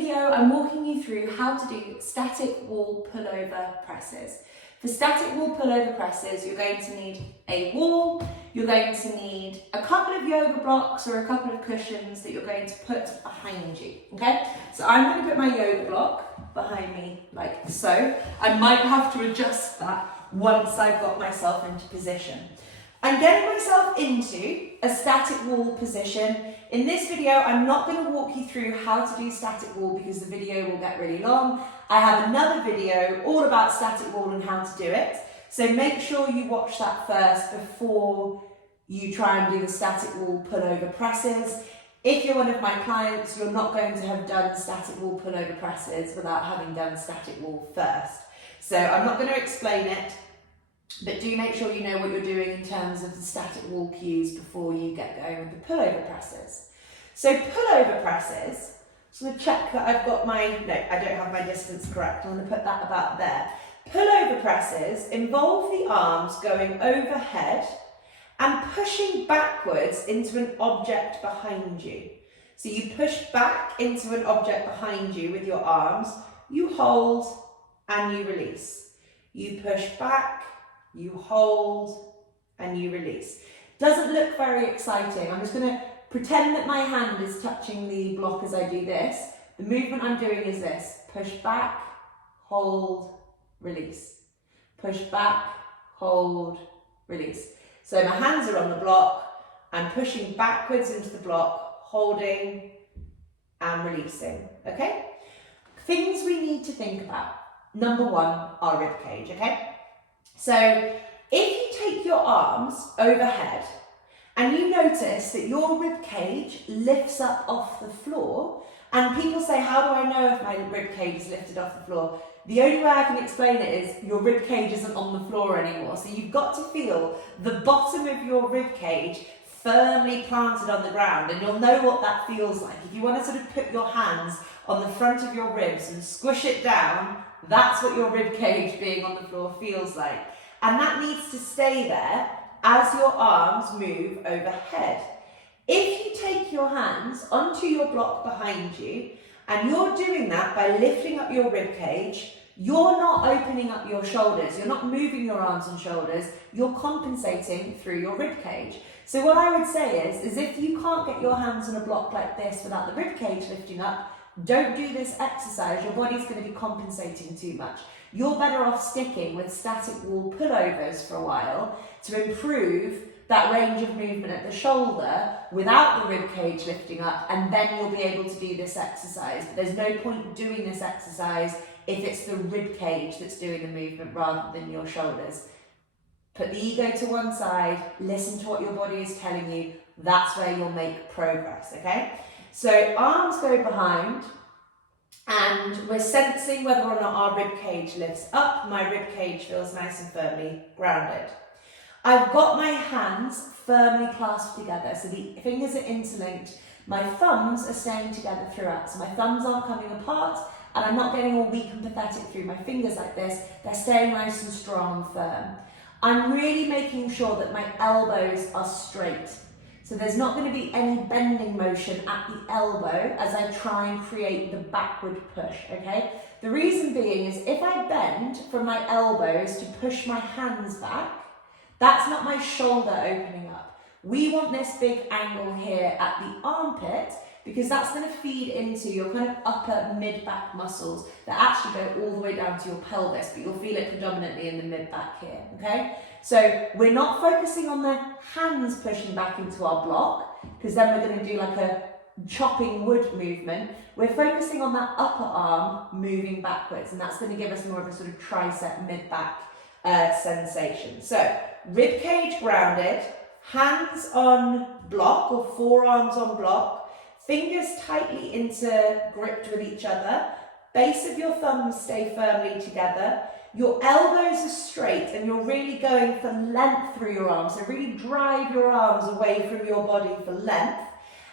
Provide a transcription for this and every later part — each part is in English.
video, I'm walking you through how to do static wall pullover presses. For static wall pullover presses, you're going to need a wall, you're going to need a couple of yoga blocks or a couple of cushions that you're going to put behind you, okay? So I'm going to put my yoga block behind me like so. I might have to adjust that once I've got myself into position. I'm getting myself into a static wall position. In this video, I'm not going to walk you through how to do static wall because the video will get really long. I have another video all about static wall and how to do it. So make sure you watch that first before you try and do the static wall pullover presses. If you're one of my clients, you're not going to have done static wall pullover presses without having done static wall first. So I'm not going to explain it. But do make sure you know what you're doing in terms of the static wall cues before you get going with the pullover presses. So pullover presses, just going to check that I've got my, no, I don't have my distance correct. I'm going to put that about there. Pullover presses involve the arms going overhead and pushing backwards into an object behind you. So you push back into an object behind you with your arms, you hold and you release. You push back, you hold and you release. Doesn't look very exciting. I'm just going to pretend that my hand is touching the block as I do this. The movement I'm doing is this. Push back, hold, release. Push back, hold, release. So my hands are on the block. I'm pushing backwards into the block, holding and releasing. Okay? Things we need to think about. Number one, our rib cage, okay? So if you take your arms overhead and you notice that your rib cage lifts up off the floor, and people say, how do I know if my rib cage is lifted off the floor? The only way I can explain it is your rib cage isn't on the floor anymore. So you've got to feel the bottom of your rib cage firmly planted on the ground, and you'll know what that feels like. If you want to sort of put your hands on the front of your ribs and squish it down, that's what your rib cage being on the floor feels like. And that needs to stay there as your arms move overhead. If you take your hands onto your block behind you, and you're doing that by lifting up your rib cage, you're not opening up your shoulders, you're not moving your arms and shoulders, you're compensating through your rib cage. So what I would say is if you can't get your hands on a block like this without the rib cage lifting up, don't do this exercise. Your body's going to be compensating too much. You're better off sticking with static wall pullovers for a while to improve that range of movement at the shoulder without the rib cage lifting up, and then you'll be able to do this exercise. But there's no point doing this exercise if it's the rib cage that's doing the movement rather than your shoulders. Put the ego to one side, listen to what your body is telling you. That's where you'll make progress, okay? So arms go behind, and we're sensing whether or not our rib cage lifts up. My rib cage feels nice and firmly grounded. I've got my hands firmly clasped together, so the fingers are interlinked. My thumbs are staying together throughout, so my thumbs aren't coming apart, and I'm not getting all weak and pathetic through my fingers like this. They're staying nice and strong and firm. I'm really making sure that my elbows are straight. So there's not going to be any bending motion at the elbow as I try and create the backward push, okay? The reason being is if I bend from my elbows to push my hands back, that's not my shoulder opening up. We want this big angle here at the armpit because that's going to feed into your kind of upper mid-back muscles that actually go all the way down to your pelvis, but you'll feel it predominantly in the mid-back here, okay? So we're not focusing on the hands pushing back into our block, because then we're going to do like a chopping wood movement. We're focusing on that upper arm moving backwards, and that's going to give us more of a sort of tricep mid-back sensation. So rib cage grounded, hands on block or forearms on block, fingers tightly gripped with each other, base of your thumbs stay firmly together. Your elbows are straight and you're really going for length through your arms. So really drive your arms away from your body for length.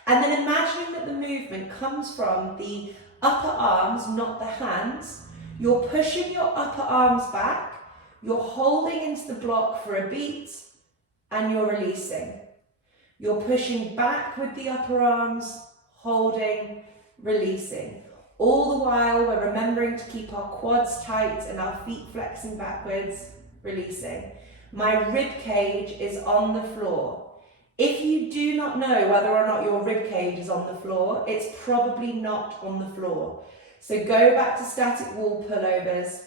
And then imagining that the movement comes from the upper arms, not the hands. You're pushing your upper arms back. You're holding into the block for a beat and you're releasing. You're pushing back with the upper arms, holding, releasing. All the while, we're remembering to keep our quads tight and our feet flexing backwards, releasing. My rib cage is on the floor. If you do not know whether or not your rib cage is on the floor, it's probably not on the floor. So go back to static wall pullovers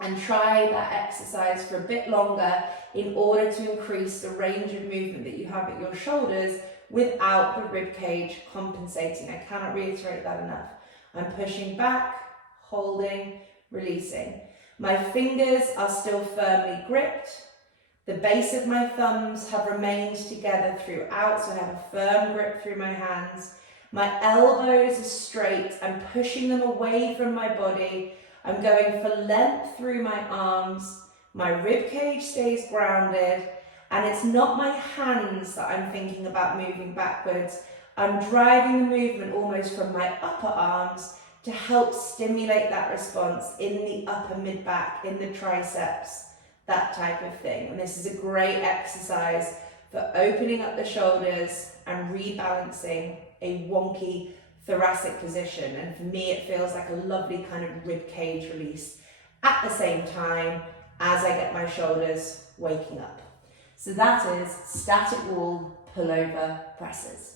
and try that exercise for a bit longer in order to increase the range of movement that you have at your shoulders without the rib cage compensating. I cannot reiterate that enough. I'm pushing back, holding, releasing. My fingers are still firmly gripped. The base of my thumbs have remained together throughout, so I have a firm grip through my hands. My elbows are straight. I'm pushing them away from my body. I'm going for length through my arms. My rib cage stays grounded. And it's not my hands that I'm thinking about moving backwards. I'm driving the movement almost from my upper arms to help stimulate that response in the upper mid-back, in the triceps, that type of thing. And this is a great exercise for opening up the shoulders and rebalancing a wonky thoracic position. And for me, it feels like a lovely kind of rib cage release at the same time as I get my shoulders waking up. So that is static wall pullover presses.